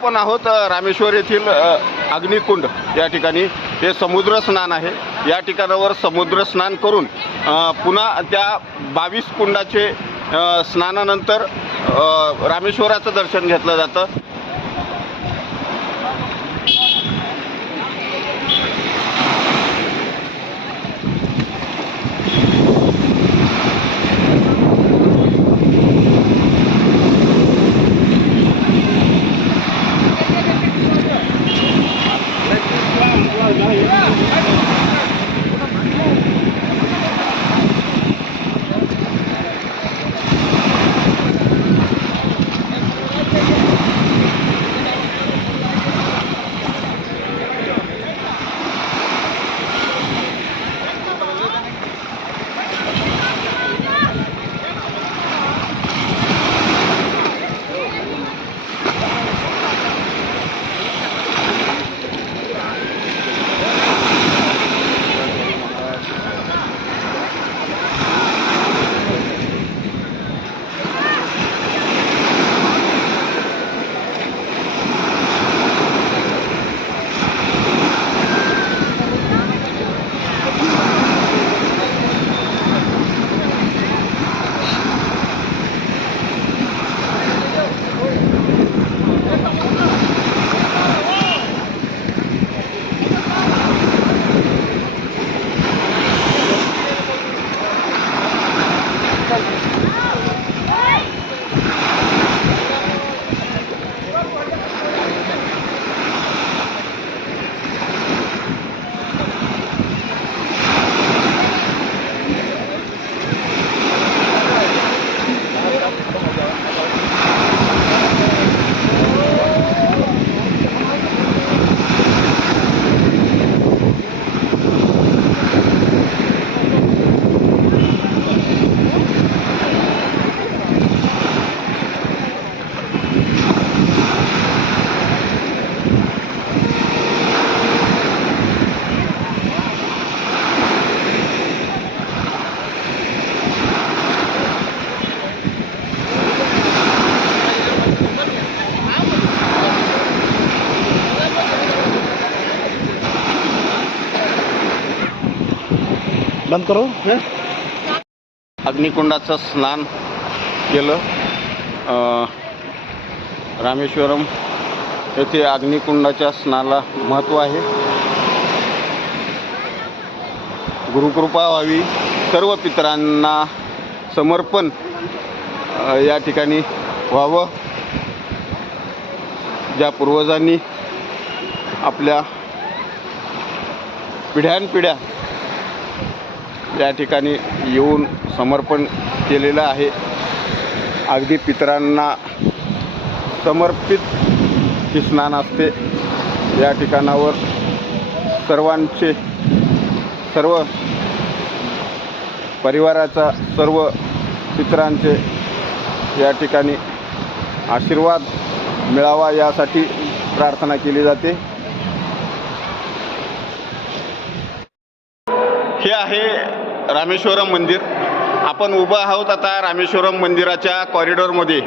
आपण आहोत रामेश्वर येथील अग्निकुंड या ठिकाणी हे समुद्र स्नान आहे। या ठिकाणावर समुद्र स्नान करून पुन्हा त्या 22 कुंडाचे स्नानानंतर रामेश्वराचं दर्शन घेतलं जातं। बंद करो। अग्निकुंडाचं स्नान केलं। रामेश्वरम येथे अग्निकुंडाच्या स्नानाला महत्त्व आहे। गुरुकृपा व्हावी, सर्व पितरांना समर्पण या ठिकाणी व्हावं। ज्या पूर्वजांनी आपल्या पिढ्यानपिढ्या या ठिकाणी येऊन समर्पण केलेलं आहे, अगदी पितरांना समर्पित ही स्नान असते। या ठिकाणावर सर्वांचे, सर्व परिवाराचा, सर्व पितरांचे या ठिकाणी आशीर्वाद मिळावा यासाठी प्रार्थना केली जाते। हे आहे रामेश्वरम मंदिर। आपण उभं आहोत आता रामेश्वरम मंदिराच्या कॉरिडॉरमध्ये।